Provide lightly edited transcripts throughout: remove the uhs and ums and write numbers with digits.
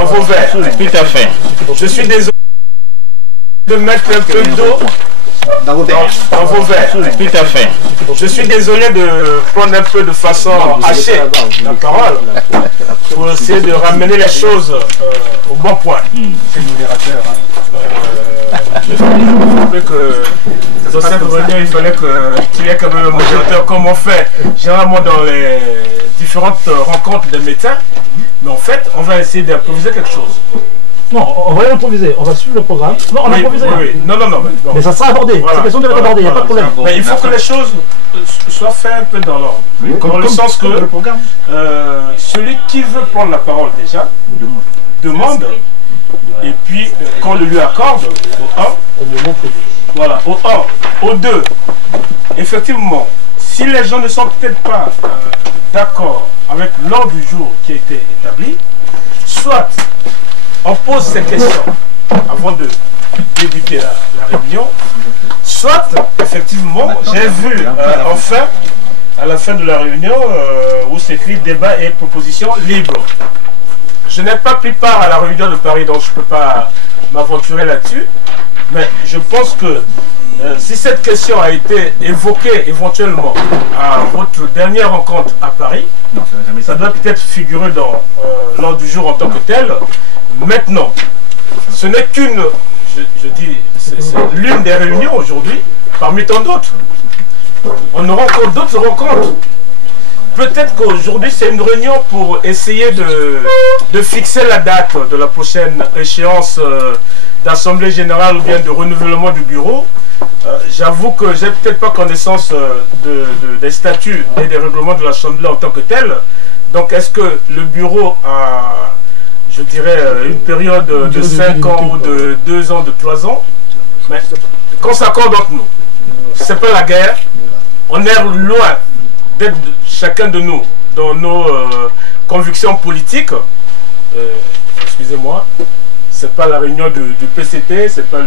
dans vos verres. Tout à fait. Je suis désolé de mettre un peu d'eau dans vos verres. Tout à fait. Je suis désolé de prendre un peu de façon hachée la parole pour essayer de ramener les choses au bon point. C'est modérateur. Dans cette réunion, il fallait qu'il y ait quand même un modérateur comme on fait généralement dans les différentes rencontres des médecins. Mais en fait, on va essayer d'improviser quelque chose. Non, on va improviser, on va suivre le programme. Non, on va improviser. Oui. Non. Mais ça sera abordé, voilà. Ces questions doivent être abordées, il n'y a pas de problème. Mais il faut que les choses soient faites un peu dans l'ordre. Dans le sens que celui qui veut prendre la parole déjà demande. Et puis, qu'on le lui accorde au 1, voilà, au 1, au 2, effectivement, si les gens ne sont peut-être pas d'accord avec l'ordre du jour qui a été établi, soit on pose ces questions avant de débuter la réunion, soit, effectivement, j'ai vu enfin, à la fin de la réunion, où s'écrit débat et propositions libres. Je n'ai pas pris part à la réunion de Paris, donc je ne peux pas m'aventurer là-dessus. Mais je pense que si cette question a été évoquée éventuellement à votre dernière rencontre à Paris, ça doit peut-être figurer dans l'ordre du jour en tant que tel. Maintenant, ce n'est qu'une, je dis, c'est l'une des réunions aujourd'hui, parmi tant d'autres. On aura encore d'autres rencontres. Peut-être qu'aujourd'hui c'est une réunion pour essayer de fixer la date de la prochaine échéance d'assemblée générale ou bien de renouvellement du bureau. J'avoue que j'ai peut-être pas connaissance des statuts et des règlements de l'Assemblée en tant que tel. Donc est-ce que le bureau a, je dirais, une période de 5 ans ou de 2 ans, de 3 ans? Mais qu'on s'accorde entre nous. C'est pas la guerre. On est loin d'être chacun de nous dans nos convictions politiques. Excusez-moi, c'est pas la réunion du PCT, c'est pas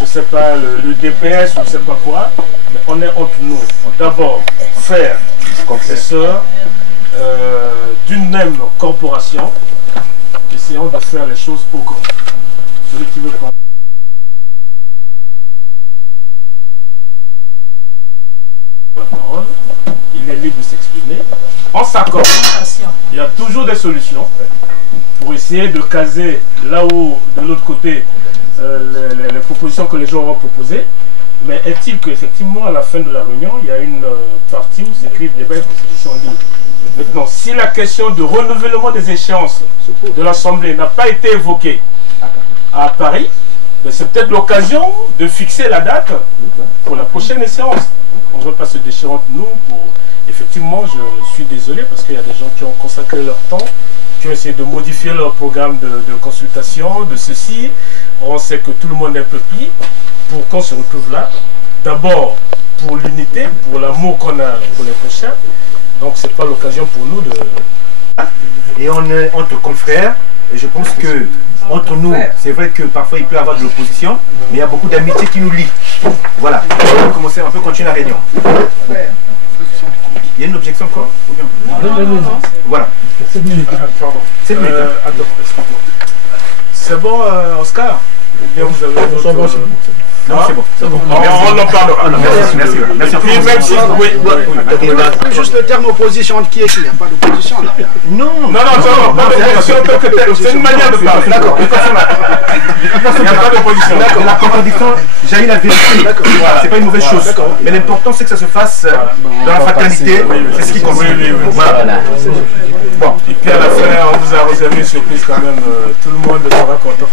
je sais pas, le DPS ou je sais pas quoi, mais on est entre nous. D'abord, frères et sœurs d'une même corporation, essayons de faire les choses au grand. Celui qui veut prendre la parole, il est libre de s'exprimer. On s'accorde. Il y a toujours des solutions pour essayer de caser là où, de l'autre côté, les propositions que les gens vont proposer. Mais est-il qu'effectivement, à la fin de la réunion, il y a une partie où s'écrit débat et proposition libre. Maintenant, si la question de renouvellement des échéances de l'Assemblée n'a pas été évoquée à Paris, c'est peut-être l'occasion de fixer la date pour la prochaine échéance. On ne veut pas se déchirer entre nous. Effectivement, je suis désolé parce qu'il y a des gens qui ont consacré leur temps, qui ont essayé de modifier leur programme de consultation, de ceci. On sait que tout le monde est un peu pris pour qu'on se retrouve là. D'abord, pour l'unité, pour l'amour qu'on a pour les prochains. Donc, ce n'est pas l'occasion pour nous de... Et on est entre confrères, et je pense que entre nous, c'est vrai que parfois il peut y avoir de l'opposition, mais il y a beaucoup d'amitié qui nous lie. Voilà, on peut commencer, on peut continuer la réunion. Il y a une objection quoi? Voilà. 7 minutes. Pardon. 7 minutes. Attends, excuse-moi. C'est bon, Oscar? Ou bien vous avez... Non, c'est bon. On en parlera. Merci. Puis même si... Juste le terme opposition qui est qui? Il n'y a pas d'opposition là. Non, pas d'opposition en tant que telle. C'est une manière de parler. D'accord. Il n'y a pas d'opposition. la contradiction, j'ai eu la vérité. C'est pas une mauvaise chose. Mais l'important c'est que ça se fasse dans la fraternité. C'est ce qui compte. Voilà. Bon, et puis à la fin, on vous a réservé une surprise quand même. Tout le monde sera content.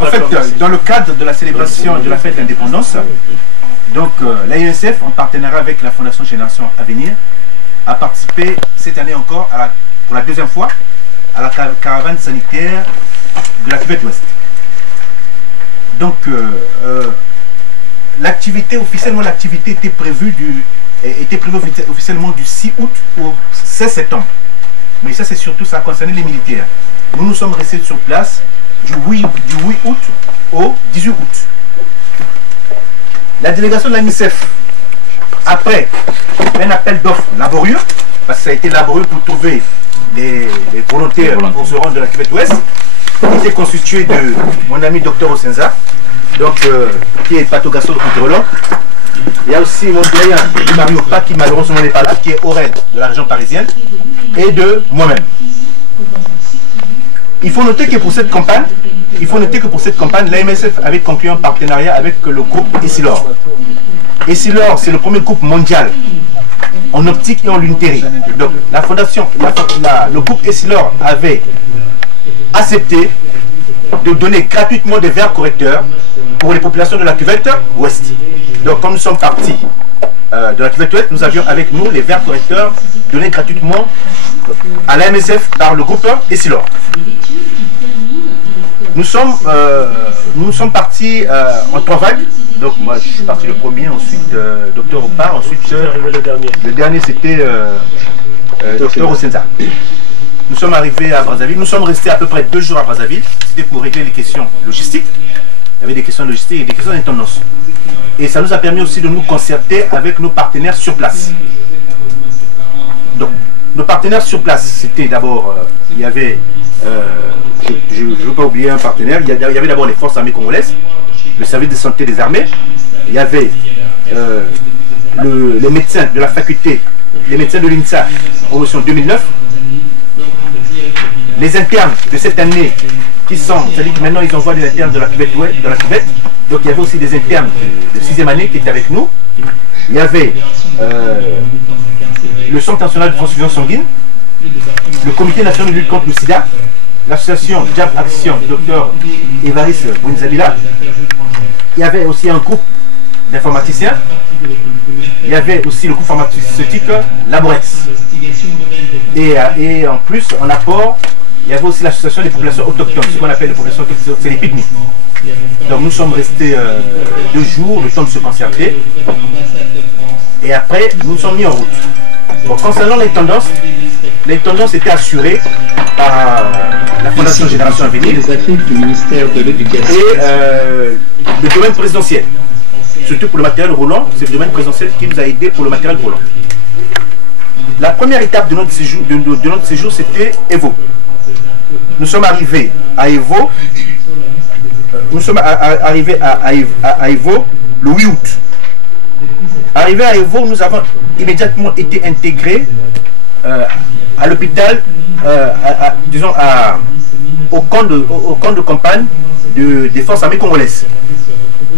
En fait, dans le cadre de la célébration de la fête de l'indépendance, donc l'AINCF, en partenariat avec la Fondation Génération Avenir, a participé cette année encore, pour la deuxième fois, à la caravane sanitaire de la Cuvette Ouest. Donc, officiellement, l'activité était prévue officiellement du 6 août au 16 septembre. Mais ça, c'est surtout, ça a concerné les militaires. Nous sommes restés sur place du 8 août au 18 août. La délégation de la MICEF, après un appel d'offres laborieux, parce que ça a été laborieux pour trouver les volontaires pour se rendre de la cuvette ouest, qui était constitué de mon ami Dr Osenza, donc, qui est pathogastroentérologue. Il y a aussi mon doyen Mario Pac, qui malheureusement n'est pas là, qui est Aurel de la région parisienne, et de moi-même. Il faut noter que pour cette campagne, l'AMSF avait conclu un partenariat avec le groupe Essilor. Essilor, c'est le premier groupe mondial en optique et en lunetterie. Donc la fondation, le groupe Essilor avait accepté de donner gratuitement des verres correcteurs pour les populations de la cuvette ouest. Donc quand nous sommes partis de la cuvette ouest, nous avions avec nous les verres correcteurs donnés gratuitement à l'AMSF par le groupe Essilor. Nous sommes partis en 3 vagues. Donc moi je suis parti le premier, ensuite Dr Opar, ensuite le dernier c'était Dr Osenza. Nous sommes arrivés à Brazzaville, nous sommes restés à peu près 2 jours à Brazzaville. C'était pour régler les questions logistiques. Il y avait des questions logistiques et des questions d'intendance. Et ça nous a permis aussi de nous concerter avec nos partenaires sur place. Donc nos partenaires sur place, c'était d'abord, il y avait, je ne veux pas oublier un partenaire, il y avait d'abord les forces armées congolaises, le service de santé des armées, il y avait les médecins de la faculté, les médecins de l'INSA, promotion 2009, les internes de cette année qui sont, c'est-à-dire que maintenant ils envoient des internes de la cuvette, donc il y avait aussi des internes de 6e année qui étaient avec nous, il y avait le Centre national de transfusion sanguine, le Comité national de lutte contre le sida, l'association Jab Action, Dr Evaris Bounzabila. Il y avait aussi un groupe d'informaticiens. Il y avait aussi le groupe pharmaceutique Laborex. Et en plus, en apport, il y avait aussi l'association des populations autochtones, ce qu'on appelle les populations autochtones, c'est les pygmies. Donc nous sommes restés 2 jours, le temps de se concerter. Et après, nous sommes mis en route. Bon, concernant les tendances étaient assurées par la Fondation Génération Avenir du ministère de l'Éducation et le domaine présidentiel. Surtout pour le matériel roulant, c'est le domaine présidentiel qui nous a aidé pour le matériel roulant. La première étape de notre séjour, c'était Evo. Nous sommes arrivés à Evo. Nous sommes arrivés à Evo le 8 août. Arrivé à Evo, nous avons immédiatement été intégrés à l'hôpital, disons au camp de campagne des forces armées congolaises.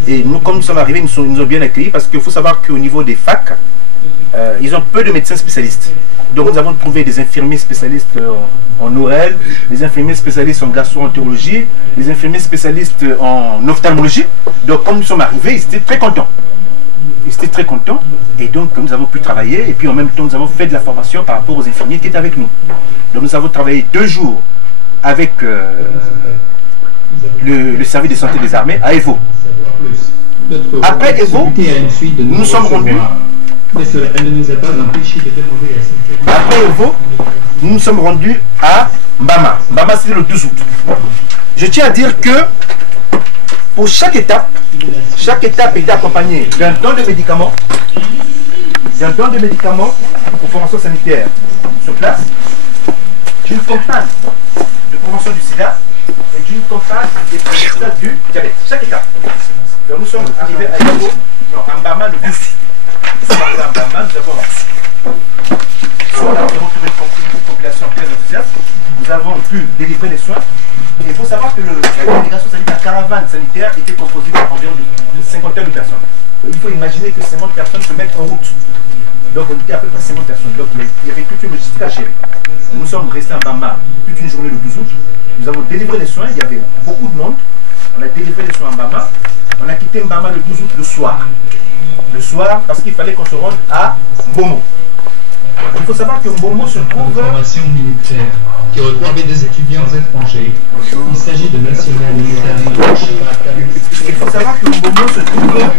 Et nous, comme nous sommes arrivés, ils nous ont bien accueillis parce qu'il faut savoir qu'au niveau des facs, ils ont peu de médecins spécialistes. Donc nous avons trouvé des infirmiers spécialistes en ORL, des infirmiers spécialistes en gastro-entérologie, des infirmiers spécialistes en ophtalmologie. Donc comme nous sommes arrivés, ils étaient très contents. Ils étaient très contents et donc nous avons pu travailler et puis en même temps nous avons fait de la formation par rapport aux infirmiers qui étaient avec nous. Donc nous avons travaillé 2 jours avec le service de santé des armées à Evo. Après Evo, nous sommes rendus. Après Evo, nous nous sommes rendus à Mbama. Mbama, c'était le 12 août. Je tiens à dire que pour chaque étape était accompagnée d'un don de médicaments, pour formation sanitaire sur place, d'une campagne de prévention du sida et d'une campagne de prévention du diabète. Chaque étape. Donc nous sommes arrivés à Evo, à Mbama le 12. Nous sommes arrivés à Mbama, nous avons trouvé une population très enthousiaste. Nous avons pu délivrer les soins. Et il faut savoir que la délégation sanitaire, la caravane sanitaire était composée d'environ une cinquantaine de personnes. Il faut imaginer que 50 personnes se mettent en route. Donc on était à peu près 50 personnes. Donc il y avait toute une logistique à gérer. Nous sommes restés à Mbama toute une journée le 12 août. Nous avons délivré les soins, il y avait beaucoup de monde. On a délivré les soins à Mbama. On a quitté Mbama le 12 août le soir. Le soir parce qu'il fallait qu'on se rende à Mbomo. Il faut savoir que Mbomo se trouve... Formation militaire qui regardait des étudiants étrangers. Il s'agit de national militaire. Il faut savoir que Mbomo se trouve...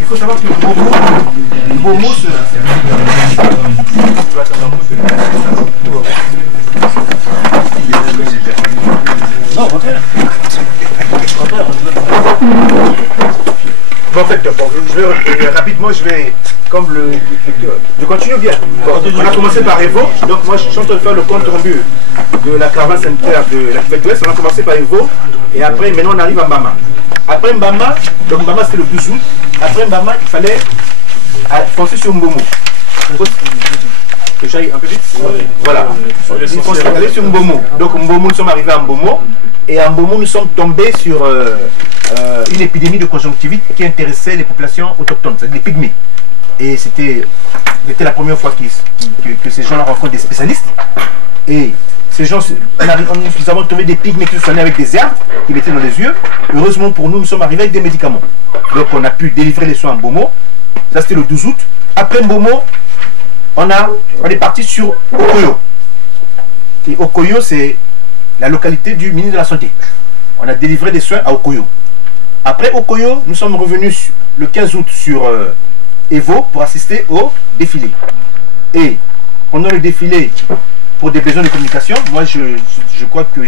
Il faut savoir que Mbomo se... Non, au contraire. Bon, en fait, rapidement, je vais comme je continue bien. Bon, on a commencé par Evo, donc moi je suis en train de faire le compte rendu de la caravane sanitaire de la Cuvette Ouest. On a commencé par Evo et après maintenant on arrive à Mbama. Après Mbama, donc Mbama c'était le 12 août. Après Mbama, il fallait foncer sur Mbomo. Que j'aille un peu vite. Voilà. Il faut aller sur Mbomo. Donc Mbomo, nous sommes arrivés à Mbomo et à Mbomo nous sommes tombés sur une épidémie de conjonctivite qui intéressait les populations autochtones, c'est-à-dire les pygmées. Et c'était la première fois que ces gens-là rencontrent des spécialistes. Et ces gens, nous avons trouvé des pygmées qui se soignaient avec des herbes qui mettaient dans les yeux. Heureusement pour nous, nous sommes arrivés avec des médicaments. Donc on a pu délivrer les soins à Mbomo. Ça c'était le 12 août. Après Mbomo, on est parti sur Okoyo. Et Okoyo, c'est la localité du ministre de la Santé. On a délivré des soins à Okoyo. Après Okoyo, nous sommes revenus le 15 août sur Evo pour assister au défilé. Et pendant le défilé, pour des besoins de communication, moi je crois que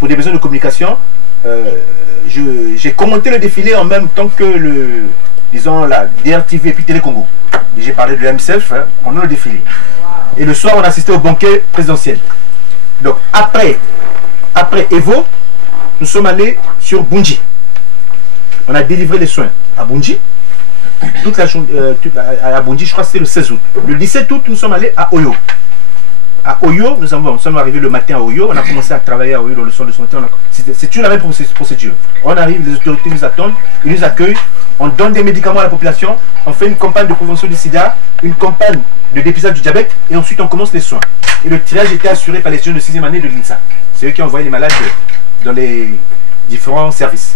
pour des besoins de communication, j'ai commenté le défilé en même temps que disons la DRTV et puis Télé Congo. J'ai parlé de l'MCF pendant le défilé. Et le soir, on a assisté au banquet présidentiel. Donc après Evo, nous sommes allés sur Bunji. On a délivré les soins à Bunji. Toute la journée à Bunji, je crois que c'était le 16 août. Le 17 août, nous sommes allés à Oyo. À Oyo, nous sommes arrivés le matin à Oyo. On a commencé à travailler à Oyo dans le centre de santé. C'est toujours la même procédure. On arrive, les autorités nous attendent, ils nous accueillent. On donne des médicaments à la population, on fait une campagne de prévention du sida, une campagne de dépistage du diabète et ensuite on commence les soins. Et le triage était assuré par les étudiants de 6e année de l'INSA. C'est eux qui envoyaient les malades dans les différents services.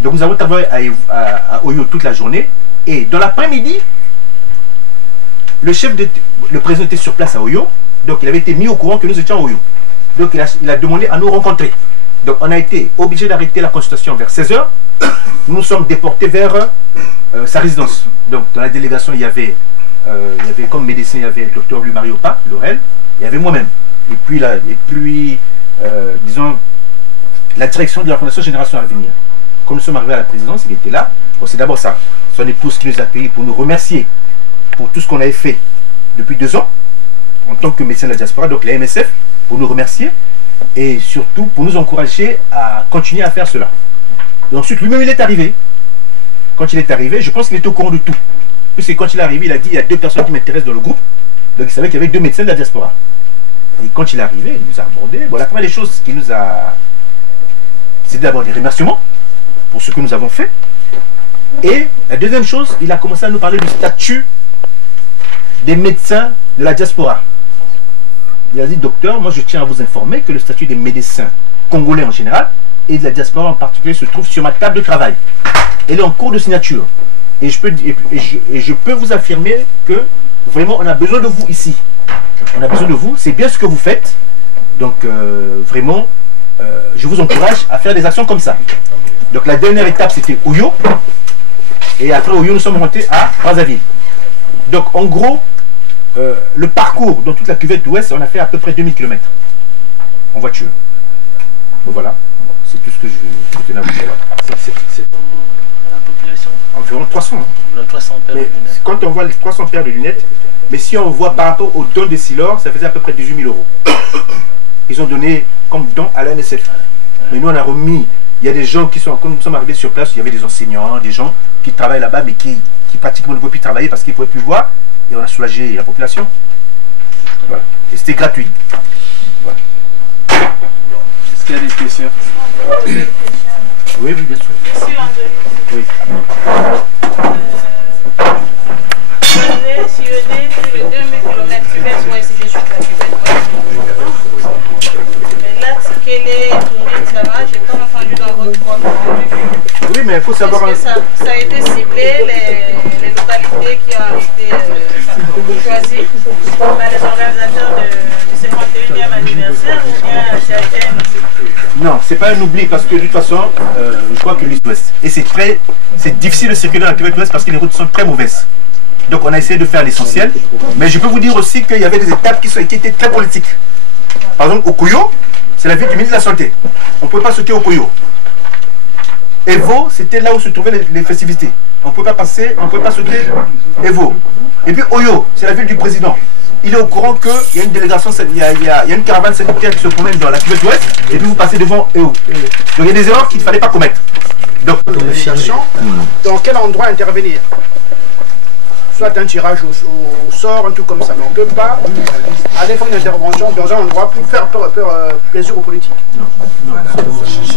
Donc nous avons travaillé à Oyo toute la journée et dans l'après-midi, le président était sur place à Oyo, donc il avait été mis au courant que nous étions à Oyo. Donc il a demandé à nous rencontrer. Donc on a été obligé d'arrêter la consultation vers 16 h. Nous nous sommes déportés vers sa résidence. Donc dans la délégation, il y avait comme médecin, il y avait le docteur Louis-Marie Opa, Laurel, il y avait moi-même. Et puis, disons, la direction de la Fondation Génération à venir. Quand nous sommes arrivés à la présidence, il était là. Bon, c'est d'abord ça, son épouse qui nous a accueillis pour nous remercier pour tout ce qu'on avait fait depuis 2 ans, en tant que médecin de la diaspora, donc la MSF, pour nous remercier et surtout pour nous encourager à continuer à faire cela. Et ensuite, lui-même, il est arrivé. Quand il est arrivé, je pense qu'il était au courant de tout. Puisque quand il est arrivé, il a dit, il y a 2 personnes qui m'intéressent dans le groupe. Donc il savait qu'il y avait 2 médecins de la diaspora. Et quand il est arrivé, il nous a abordé. Bon, la première des choses qu'il nous a... c'est d'abord des remerciements pour ce que nous avons fait. Et la deuxième chose, il a commencé à nous parler du statut des médecins de la diaspora. Il a dit, docteur, moi je tiens à vous informer que le statut des médecins congolais en général et de la diaspora en particulier se trouve sur ma table de travail. Elle est en cours de signature. Et je peux vous affirmer que vraiment on a besoin de vous ici. On a besoin de vous, c'est bien ce que vous faites. Donc vraiment, je vous encourage à faire des actions comme ça. Donc la dernière étape c'était Oyo. Et après Oyo, nous sommes montés à Brazzaville. Donc en gros, le parcours dans toute la Cuvette Ouest, on a fait à peu près 2000 km en voiture. Donc voilà, c'est tout ce que je tenais à vous dire. C'est la population. Environ 300. Hein. 300 paires de lunettes. Quand on voit les 300 paires de lunettes, mais si on voit par rapport au don de Silor, ça faisait à peu près 18 000 €. Ils ont donné comme don à l'ANSF. Mais nous on a remis, il y a des gens qui sont, quand nous sommes arrivés sur place, il y avait des enseignants, des gens qui travaillent là-bas, mais qui pratiquement ne pouvaient plus travailler parce qu'ils ne pouvaient plus voir. Et on a soulagé la population. Voilà. Et c'était gratuit. Voilà. Est-ce qu'il y a des questions? Oui, bien sûr. Oui. Vous avez sillonné plus de 2000 km Cuvette Ouest, je suis à Cuvette Ouest. Mais là, ce qu'elle est tournée, ça va, je n'ai pas entendu dans votre compte rendu. Oui, mais il faut savoir... Est-ce que ça a été ciblé, les localités qui ont été choisies par les organisateurs du 51e anniversaire ou bien ça a été un oubli? Non, c'est pas un oubli parce que de toute façon, je crois que l'Ouest. Et c'est difficile de circuler dans la Cuvette Ouest parce que les routes sont très mauvaises. Donc on a essayé de faire l'essentiel. Mais je peux vous dire aussi qu'il y avait des étapes qui étaient très politiques. Par exemple, Okoyo, c'est la ville du ministre de la Santé. On ne pouvait pas sauter Okoyo. Evo, c'était là où se trouvaient les festivités. on ne peut pas passer, on ne peut pas sauter Evo. Et puis Oyo, c'est la ville du président. Il est au courant qu'il y a une délégation, il y a une caravane sanitaire qui se promène dans la cuvette ouest, et puis vous passez devant Evo. Donc il y a des erreurs qu'il ne fallait pas commettre. Donc, dans quel endroit intervenir? Soit un tirage au sort, un truc comme ça, mais on ne peut pas aller faire une intervention dans un endroit pour faire plaisir aux politiques.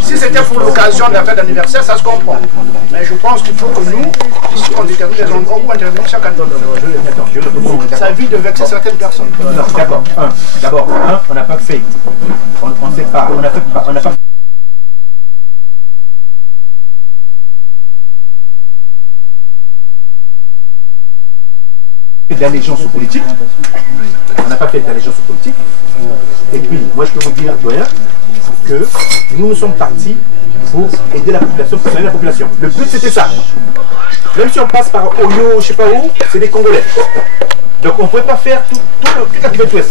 Si c'était pour l'occasion de la fête d'anniversaire, ça se comprend. Mais je pense qu'il faut que nous, ici, on détermine les endroits où intervenir chaque année. Ça évite de vexer certaines personnes. D'accord. D'abord, on n'a pas fait. On ne sait pas. On n'a pas d'allégeance politique. On n'a pas fait d'allégeance politique. Et puis, moi je peux vous dire, doyen, que nous sommes partis pour aider la population, pour soigner la population. Le but c'était ça. Même si on passe par Oyo, je sais pas où, c'est des Congolais. Donc on ne pouvait pas faire toute la cuvette ouest.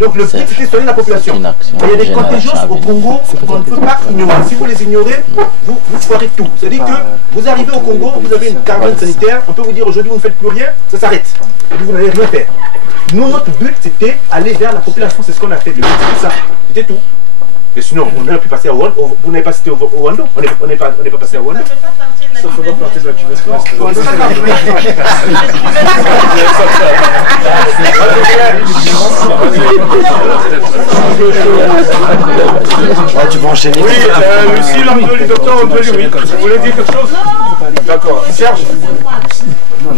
Donc le but c'était soigner la population. Et il y a des contingences au Congo qu'on ne peut pas ignorer. Si vous les ignorez, vous foirez tout. C'est-à-dire que vous arrivez au Congo, vous avez une caravane sanitaire, on peut vous dire aujourd'hui vous ne faites plus rien, ça s'arrête. Et puis vous n'allez rien faire. Nous, notre but c'était aller vers la population, c'est ce qu'on a fait. Le but c'était ça, c'était tout. Et sinon, on aurait pu passer à Wando. Vous n'avez pas cité au Wando. On n'est pas passé à Wando. Ça ne fait pas partie de la cuvette ouest. Tu vas enchaîner. Oui, Lucie, le docteur André, oui. Vous voulez dire quelque chose? D'accord. Serge? Non,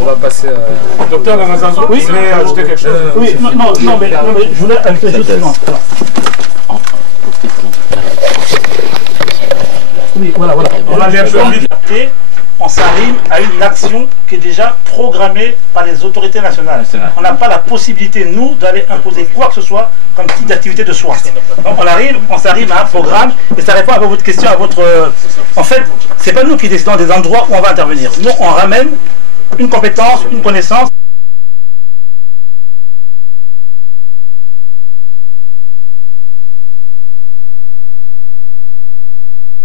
on va passer à... Docteur Namazazo, oui, vous voulez ajouter quelque chose? Oui, non, mais je voulais ajouter juste suivant. Oui, voilà. On a bien envie de... On s'arrive à une action qui est déjà programmée par les autorités nationales. On n'a pas la possibilité, nous, d'aller imposer quoi que ce soit comme type d'activité de soins. Donc on s'arrive à un programme, et ça répond à votre question, à votre... En fait, c'est pas nous qui décidons des endroits où on va intervenir. Nous, on ramène une compétence, une connaissance,